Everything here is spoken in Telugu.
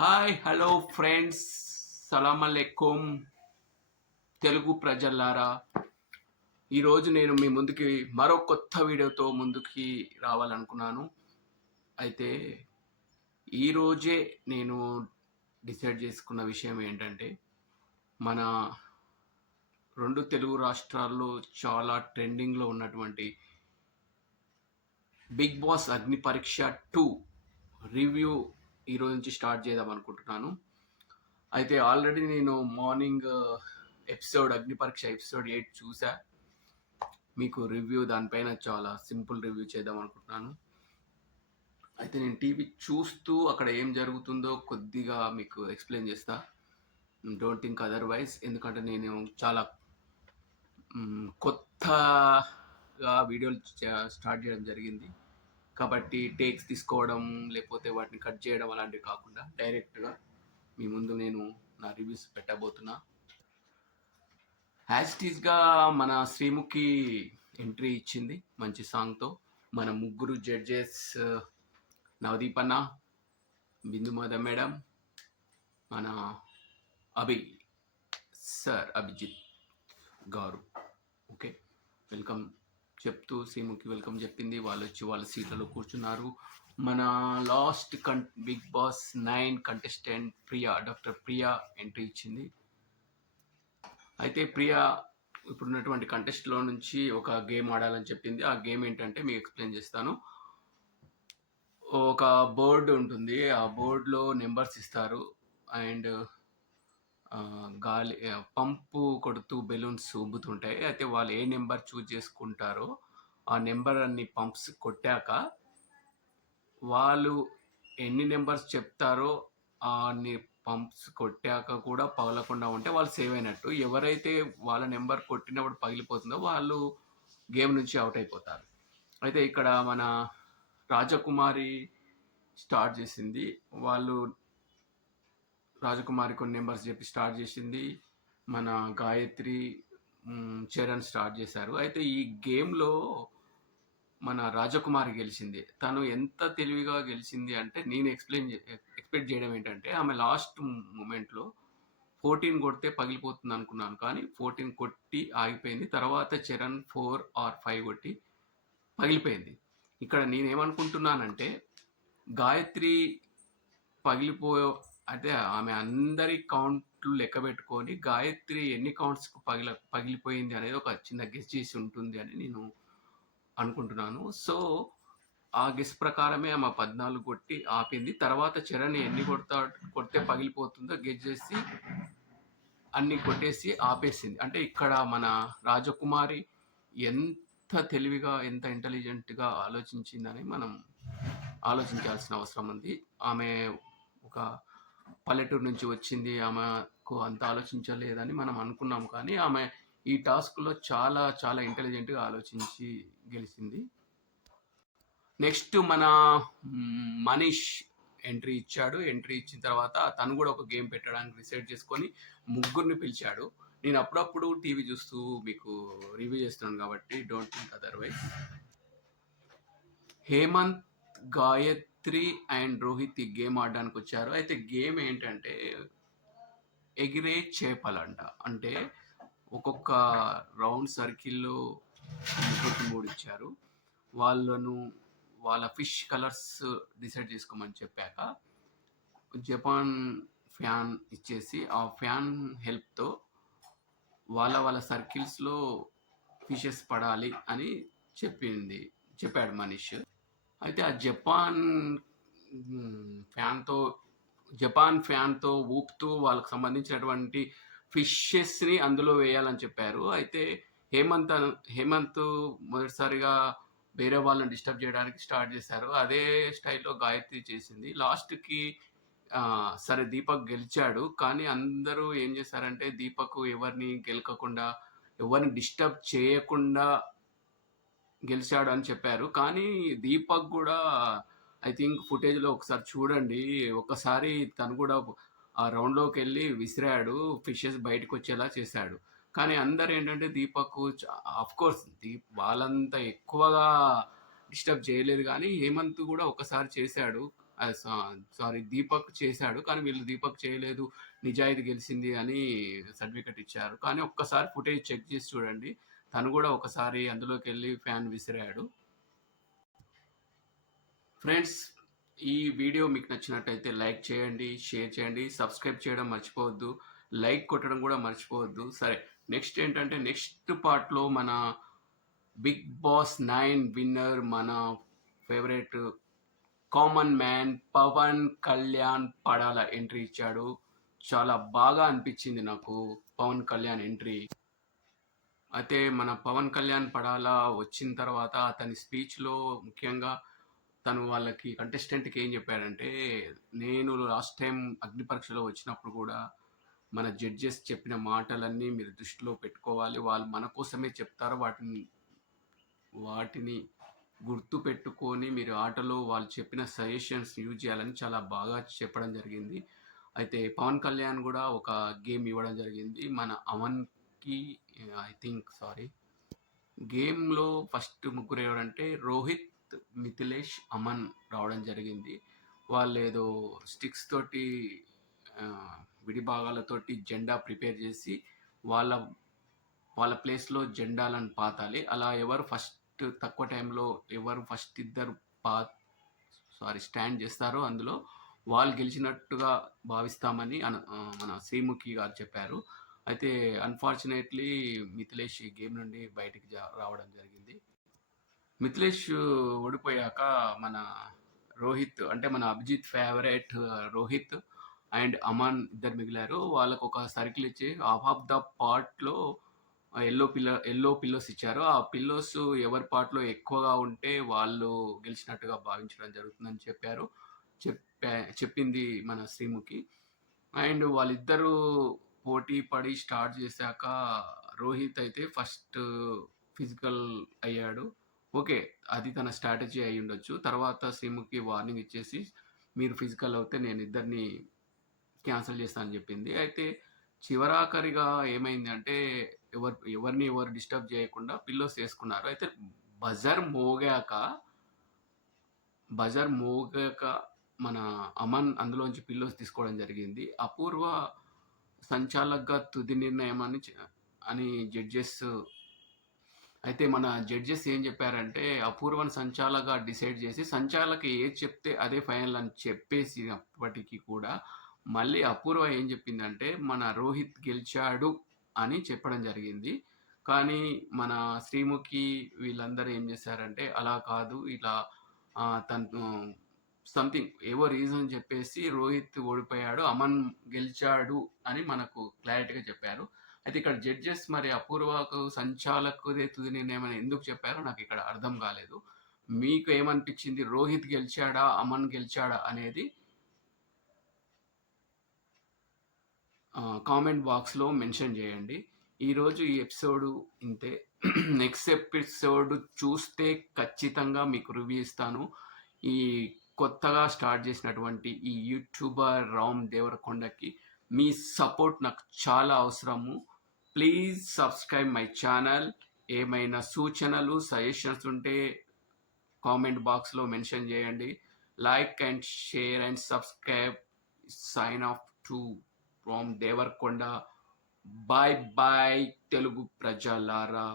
హాయ్ హలో ఫ్రెండ్స్, సలాం అలైకుం తెలుగు ప్రజలారా. ఈరోజు నేను మీ ముందుకి మరో కొత్త వీడియోతో ముందుకి రావాలనుకున్నాను. అయితే ఈరోజే నేను డిసైడ్ చేసుకున్న విషయం ఏంటంటే, మన రెండు తెలుగు రాష్ట్రాల్లో చాలా ట్రెండింగ్లో ఉన్నటువంటి బిగ్ బాస్ అగ్ని పరీక్ష 2 రివ్యూ ఈరోజు నుంచి స్టార్ట్ చేద్దాం అనుకుంటున్నాను. అయితే ఆల్రెడీ నేను మార్నింగ్ అగ్ని పరీక్ష ఎపిసోడ్ 8 చూసా. మీకు రివ్యూ దానిపైన చాలా సింపుల్ రివ్యూ చేద్దాం అనుకుంటున్నాను. అయితే నేను టీవీ చూస్తూ అక్కడ ఏం జరుగుతుందో కొద్దిగా మీకు ఎక్స్ప్లెయిన్ చేస్తా. డోంట్ థింక్ అదర్వైజ్, ఎందుకంటే నేను చాలా కొత్తగా వీడియోలు స్టార్ట్ చేయడం జరిగింది. కాబట్టి టేక్స్ తీసుకోవడం లేకపోతే వాటిని కట్ చేయడం అలాంటివి కాకుండా డైరెక్ట్గా మీ ముందు నేను నా రివ్యూస్ పెట్టబోతున్నా. హ్యాస్టీస్గా మన శ్రీముఖి ఎంట్రీ ఇచ్చింది మంచి సాంగ్తో. మన ముగ్గురు జడ్జెస్ నవదీప్ అన్న, బిందుమాధ మేడం, మన అభిజిత్ గారు ఓకే వెల్కమ్ చెప్తూ శ్రీముఖి వెల్కమ్ చెప్పింది. వాళ్ళు వచ్చి వాళ్ళ సీట్లలో కూర్చున్నారు. మన last Bigg Boss 9 contestant doctor Priya entry ఇచ్చింది. అయితే ప్రియా ఇప్పుడున్నటువంటి కంటెస్ట్లో నుంచి ఒక గేమ్ ఆడాలని చెప్పింది. ఆ గేమ్ ఏంటంటే మీకు ఎక్స్ప్లెయిన్ చేస్తాను. ఒక బోర్డు ఉంటుంది, ఆ బోర్డులో నెంబర్స్ ఇస్తారు అండ్ గాలి పంపు కొడుతూ బెలూన్స్ ఉబ్బుతుంటాయి. అయితే వాళ్ళు ఏ నెంబర్ చూజ్ చేసుకుంటారో ఆ నెంబర్ అన్ని పంప్స్ కొట్టాక వాళ్ళు ఎన్ని నెంబర్స్ చెప్తారో అన్ని పంప్స్ కొట్టాక కూడా పగలకుండా ఉంటే వాళ్ళు సేవ్ అయినట్టు. ఎవరైతే వాళ్ళ నెంబర్ కొట్టినప్పుడు పగిలిపోతుందో వాళ్ళు గేమ్ నుంచి అవుట్ అయిపోతారు. అయితే ఇక్కడ మన రాజకుమారి స్టార్ట్ చేసింది. రాజకుమారి కొన్ని నెంబర్స్ చెప్పి స్టార్ట్ చేసింది. మన గాయత్రి, చరణ్ స్టార్ట్ చేశారు. అయితే ఈ గేమ్లో మన రాజకుమారి గెలిచింది. తను ఎంత తెలివిగా గెలిచింది అంటే నేను ఎక్స్పెక్ట్ చేయడం ఏంటంటే, ఆమె లాస్ట్ మూమెంట్లో 14 కొడితే పగిలిపోతుంది అనుకున్నాను, కానీ 14 కొట్టి ఆగిపోయింది. తర్వాత చరణ్ 4 ఆర్ 5 కొట్టి పగిలిపోయింది. ఇక్కడ నేనేమనుకుంటున్నానంటే, గాయత్రి అయితే ఆమె అందరి కౌంట్లు లెక్క పెట్టుకొని గాయత్రి ఎన్ని కౌంట్స్కు పగిలిపోయింది అనేది ఒక చిన్న గెస్ చేసి ఉంటుంది అని నేను అనుకుంటున్నాను. సో ఆ గెస్ ప్రకారమే ఆమె 14 కొట్టి ఆపింది. తర్వాత చరణ్ ఎన్ని కొడితే పగిలిపోతుందో గెస్ చేసి అన్ని కొట్టేసి ఆపేసింది. అంటే ఇక్కడ మన రాజకుమారి ఎంత తెలివిగా, ఎంత ఇంటెలిజెంట్గా ఆలోచించిందని మనం ఆలోచించాల్సిన అవసరం ఉంది. ఆమె ఒక పల్లెటూరు నుంచి వచ్చింది, ఆమెకు అంత ఆలోచించలేదని మనం అనుకున్నాం, కానీ ఆమె ఈ టాస్క్లో చాలా చాలా ఇంటెలిజెంట్గా ఆలోచించి గెలిచింది. నెక్స్ట్ మన మనీష్ ఎంట్రీ ఇచ్చాడు. ఎంట్రీ ఇచ్చిన తర్వాత తను కూడా ఒక గేమ్ పెట్టడానికి డిసైడ్ చేసుకొని ముగ్గురిని పిలిచాడు. నేను అప్పుడప్పుడు టీవీ చూస్తూ మీకు రివ్యూ చేస్తున్నాను కాబట్టి don't think otherwise. Hemanth, Gayatri and Rohit ఈ గేమ్ ఆడడానికి వచ్చారు. అయితే గేమ్ ఏంటంటే ఎగిరే చేపలంట. అంటే ఒక్కొక్క రౌండ్ సర్కిల్లో 3 ఇచ్చారు. వాళ్ళ ఫిష్ కలర్స్ డిసైడ్ చేసుకోమని చెప్పాక జపాన్ ఫ్యాన్ ఇచ్చేసి ఆ ఫ్యాన్ హెల్ప్తో వాళ్ళ సర్కిల్స్లో ఫిషెస్ పడాలి అని చెప్పాడు మనీష్. అయితే ఆ జపాన్ ఫ్యాన్తో ఊపుతూ వాళ్ళకు సంబంధించినటువంటి ఫిషెస్ని అందులో వేయాలని చెప్పారు. అయితే హేమంత్ మొదటిసారిగా వేరే వాళ్ళని డిస్టర్బ్ చేయడానికి స్టార్ట్ చేశారు. అదే స్టైల్లో గాయత్రి చేసింది. లాస్ట్కి సరే దీపక్ గెలిచాడు, కానీ అందరూ ఏం చేశారంటే దీపక్ ఎవరిని గెలకకుండా, ఎవరిని డిస్టర్బ్ చేయకుండా గెలిచాడు అని చెప్పారు. కానీ దీపక్ కూడా ఐ థింక్ ఫుటేజ్లో ఒకసారి చూడండి, ఒకసారి తను కూడా ఆ రౌండ్లోకి వెళ్ళి విసిరాడు, ఫిషెస్ బయటకు వచ్చేలా చేశాడు. కానీ అందరు ఏంటంటే దీపక్ కోర్స్ వాళ్ళంతా ఎక్కువగా డిస్టర్బ్ చేయలేదు, కానీ హేమంత్ కూడా ఒకసారి చేశాడు. సారీ దీపక్ చేశాడు. కానీ వీళ్ళు దీపక్ చేయలేదు, నిజాయితీ గెలిసింది అని సర్టిఫికేట్ ఇచ్చారు. కానీ ఒక్కసారి ఫుటేజ్ చెక్ చేసి చూడండి. తను కూడా ఒకసారి అందులోకెళ్ళి ఫ్యాన్ విసిరాడు. ఫ్రెండ్స్, ఈ వీడియో మీకు నచ్చినట్టయితే లైక్ చేయండి, షేర్ చేయండి, సబ్స్క్రైబ్ చేయడం మర్చిపోవద్దు, లైక్ కొట్టడం కూడా మర్చిపోవద్దు. సరే, నెక్స్ట్ ఏంటంటే నెక్స్ట్ పార్ట్లో మన బిగ్ బాస్ 9 విన్నర్, మన favourite common man Pawan Kalyan Padala entry ఇచ్చాడు. చాలా బాగా అనిపించింది నాకు పవన్ కళ్యాణ్ ఎంట్రీ. అయితే మన పవన్ కళ్యాణ్ పడాల వచ్చిన తర్వాత అతని స్పీచ్లో ముఖ్యంగా తను వాళ్ళకి కంటెస్టెంట్కి ఏం చెప్పాడంటే, నేను లాస్ట్ టైం అగ్ని పరీక్షలో వచ్చినప్పుడు కూడా మన జడ్జెస్ చెప్పిన మాటలన్నీ మీరు దృష్టిలో పెట్టుకోవాలి, వాళ్ళు మన కోసమే చెప్తారు, వాటిని గుర్తు పెట్టుకొని మీరు ఆటలో వాళ్ళు చెప్పిన సజెషన్స్ యూజ్ చేయాలని చాలా బాగా చెప్పడం జరిగింది. అయితే పవన్ కళ్యాణ్ కూడా ఒక గేమ్ ఇవ్వడం జరిగింది మన అమన్కి. ఐ థింక్ గేమ్లో ఫస్ట్ ముగ్గురు ఎవరంటే రోహిత్, మిథిలేష్, అమన్ రావడం జరిగింది. వాళ్ళు ఏదో స్టిక్స్ తోటి విడి భాగాలతోటి జెండా ప్రిపేర్ చేసి వాళ్ళ వాళ్ళ ప్లేస్లో జెండాలను పాతాలి. అలా ఎవరు ఫస్ట్ తక్కువ టైంలో ఎవరు ఫస్ట్ ఇద్దరు స్టాండ్ చేస్తారో అందులో వాళ్ళు గెలిచినట్టుగా భావిస్తామని మన శ్రీముఖి గారు చెప్పారు. అయితే అన్ఫార్చునేట్లీ మిథిలేష్ ఈ గేమ్ నుండి బయటికి రావడం జరిగింది. మిథిలేష్ ఓడిపోయాక మన రోహిత్, అంటే మన అభిజిత్ ఫేవరెట్ రోహిత్ అండ్ అమన్ ఇద్దరు మిగిలారు. వాళ్ళకు ఒక సర్కిల్ ఇచ్చి హాఫ్ ద పార్ట్లో ఎల్లో పిల్లోస్ ఇచ్చారు. ఆ పిల్లోస్ ఎవరి పార్ట్లో ఎక్కువగా ఉంటే వాళ్ళు గెలిచినట్టుగా భావించడం జరుగుతుందని చెప్పింది మన శ్రీముఖి. అండ్ వాళ్ళిద్దరూ పోటీ పడి స్టార్ట్ చేశాక రోహిత్ అయితే ఫస్ట్ ఫిజికల్ అయ్యాడు. ఓకే, అది తన స్ట్రాటజీ అయి ఉండొచ్చు. తర్వాత శ్రీముఖి వార్నింగ్ ఇచ్చేసి మీరు ఫిజికల్ అవుతే నేను ఇద్దరిని క్యాన్సిల్ చేస్తానని చెప్పింది. అయితే చివరాఖరిగా ఏమైంది అంటే ఎవరిని ఎవరు డిస్టర్బ్ చేయకుండా పిల్లోస్ వేసుకున్నారు. అయితే బజర్ మోగాక మన అమన్ అందులోంచి పిల్లోస్ తీసుకోవడం జరిగింది. అపూర్వ సంచాలక్గా తుది నిర్ణయం అని జడ్జెస్. అయితే మన జడ్జెస్ ఏం చెప్పారంటే అపూర్వని సంచాలకగా డిసైడ్ చేసి సంచాలక ఏది చెప్తే అదే ఫైనల్ అని చెప్పేసినప్పటికీ కూడా మళ్ళీ అపూర్వ ఏం చెప్పిందంటే మన రోహిత్ గెలిచాడు అని చెప్పడం జరిగింది. కానీ మన శ్రీముఖి వీళ్ళందరూ ఏం చేశారంటే అలా కాదు, ఇలా తను సంథింగ్ ఏవో రీజన్ చెప్పేసి రోహిత్ ఓడిపోయాడు, అమన్ గెలిచాడు అని మనకు క్లారిటీగా చెప్పారు. అయితే ఇక్కడ జడ్జెస్ మరి అపూర్వకు సంచాలకుదే తుది నిర్ణయం అని ఎందుకు చెప్పారో నాకు ఇక్కడ అర్థం కాలేదు. మీకు ఏమనిపించింది? రోహిత్ గెలిచాడా, అమన్ గెలిచాడా అనేది కామెంట్ బాక్స్లో మెన్షన్ చేయండి. ఈరోజు ఈ ఎపిసోడ్ ఇంతే. నెక్స్ట్ ఎపిసోడ్ చూస్తే ఖచ్చితంగా మీకు రివ్యూ ఇస్తాను. ఈ కొత్తగా స్టార్ట్ చేసినటువంటి ఈ యూట్యూబర్ రామ్ దేవరకొండకి మీ సపోర్ట్ నాకు చాలా అవసరము. Please subscribe my channel. ఏమైనా సూచనలు సజెషన్స్ ఉంటే కామెంట్ బాక్స్లో మెన్షన్ చేయండి. Like and share and subscribe. Sign off to Ram Devarakonda. Bye bye Telugu ప్రజలారా.